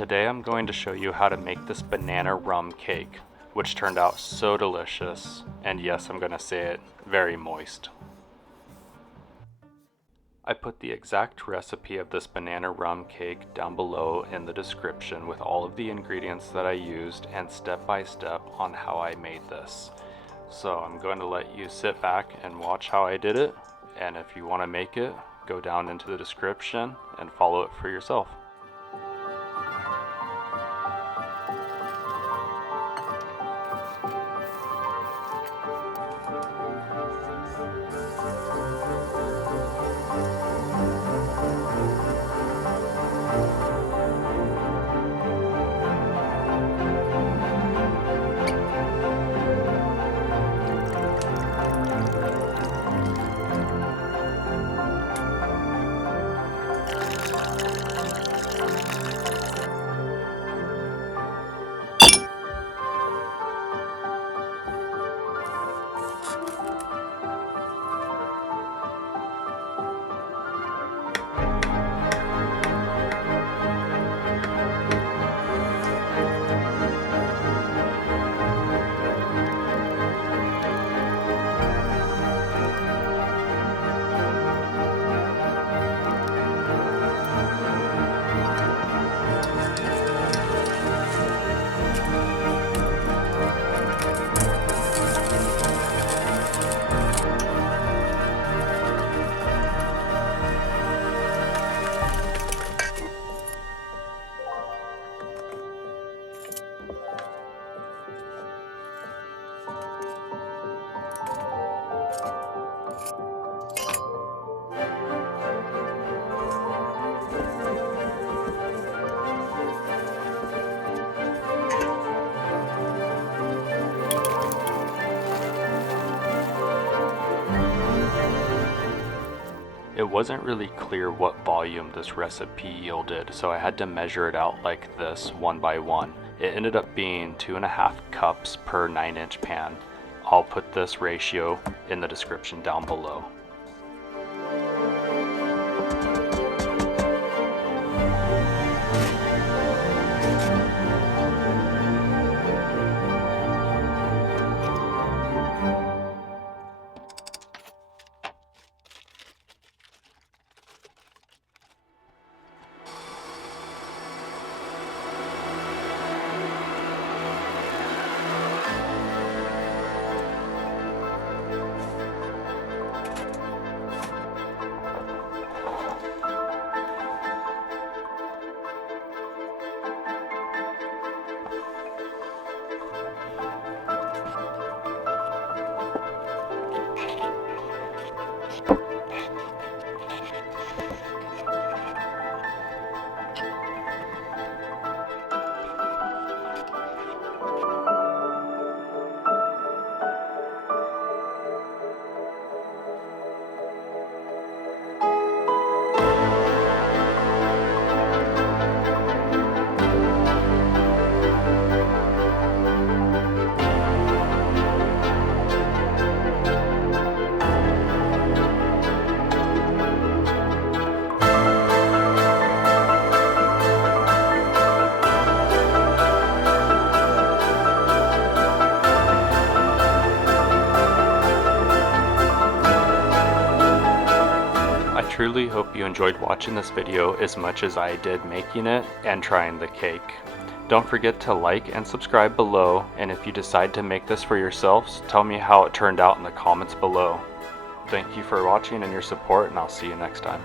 Today I'm going to show you how to make this banana rum cake, which turned out so delicious, and yes, I'm going to say it, very moist. I put the exact recipe of this banana rum cake down below in the description with all of the ingredients that I used and step by step on how I made this. So I'm going to let you sit back and watch how I did it, and if you want to make it, go down into the description and follow it for yourself. It wasn't really clear what volume this recipe yielded, so I had to measure it out like this, one by one. It ended up being 2.5 cups per 9-inch pan. I'll put this ratio in the description down below. I truly hope you enjoyed watching this video as much as I did making it and trying the cake. Don't forget to like and subscribe below, and if you decide to make this for yourselves, tell me how it turned out in the comments below. Thank you for watching and your support, and I'll see you next time.